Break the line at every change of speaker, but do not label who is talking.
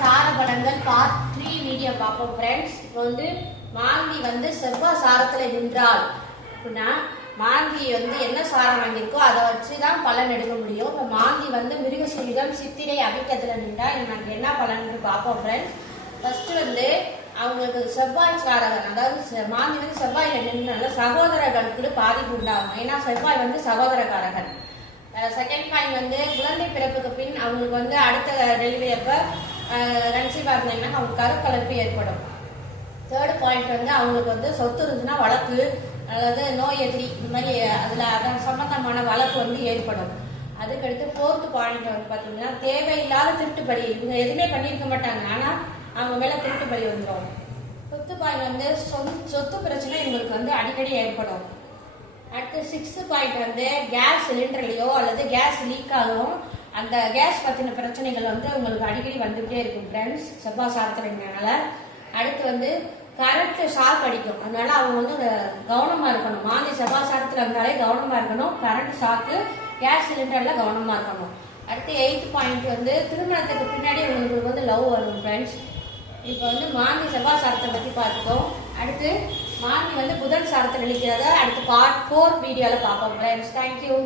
சார படங்கள் part three video பார்ப்போம் ஃப்ரெண்ட்ஸ் இப்போ வந்து மாந்தி வந்து செவ்வாய் சாரத்தில் நின்றாள். அப்படின்னா மாந்தி வந்து என்ன சாரம் வாங்கியிருக்கோ அதை வச்சு தான் பலன் எடுக்க முடியும். இப்போ மாந்தி வந்து மிருகசீரிடம் சித்திரை அமைக்கத்தில் நின்றா நமக்கு என்ன பலன் பார்ப்போம் ஃப்ரெண்ட்ஸ் ஃபஸ்ட்டு வந்து அவங்களுக்கு செவ்வாய் சாரகன் அதாவது மாந்தி வந்து செவ்வாயில நின்றனால சகோதரர்களுக்கு பாதிப்பு உண்டாகும். ஏன்னா செவ்வாய் வந்து சகோதரக்காரகன். செகண்ட் பாயிண்ட் வந்து குழந்தை பிறப்புக்கு பின் அவங்களுக்கு வந்து அடுத்த டெலிவரி அப்போ கன்சீவாக இருந்தாங்கன்னா அவங்களுக்கு கருக்கலப்பு ஏற்படும். தேர்ட் பாயிண்ட் வந்து அவங்களுக்கு வந்து சொத்து இருந்துச்சுன்னா வழக்கு அதாவது நோய் எதிரி இந்த மாதிரி அதில் அதன் சம்பந்தமான வழக்கு வந்து ஏற்படும். அதுக்கடுத்து ஃபோர்த் பாயிண்ட் வந்து பார்த்தீங்கன்னா தேவையில்லாத திருட்டுப்படி இவங்க எதுவுமே பண்ணியிருக்க மாட்டாங்க. ஆனால் அவங்க மேலே திருட்டுப்படி வந்துடும். சொத்து பாயிண்ட் வந்து சொந் சொத்து பிரச்சனை இவங்களுக்கு வந்து அடிக்கடி ஏற்படும். அடுத்து சிக்ஸ்த்து பாயிண்ட் வந்து கேஸ் சிலிண்டர்லையோ அல்லது கேஸ் லீக் ஆகும் அந்த கேஸ் பற்றின பிரச்சனைகள் வந்து உங்களுக்கு அடிக்கடி வந்துகிட்டே இருக்கும் ஃப்ரெண்ட்ஸ் செவ்வாய் சாரத்துறதுனால அடுத்து வந்து கரண்ட் ஷாக் அடிக்கும். அதனால அவங்க வந்து கவனமாக இருக்கணும். மாந்தி செவ்வாய் சாரத்தில் இருந்தாலே கவனமாக இருக்கணும் கரண்ட் ஷாக்கு கேஸ் சிலிண்டரில் கவனமாக இருக்கணும். அடுத்து எயித் பாயிண்ட் வந்து திருமணத்துக்கு பின்னாடி உங்களுக்கு வந்து லவ் வரும் ஃப்ரெண்ட்ஸ் இப்போ வந்து மாந்தி செவ்வாய் சாரத்தை பற்றி பார்த்துக்கோம். அடுத்து மாந்தி வந்து புதன் சாரத்தை நினைக்கிறத அடுத்து பார்ட் ஃபோர் வீடியோவில் பார்ப்போம் ஃப்ரெண்ட்ஸ் தேங்க்யூ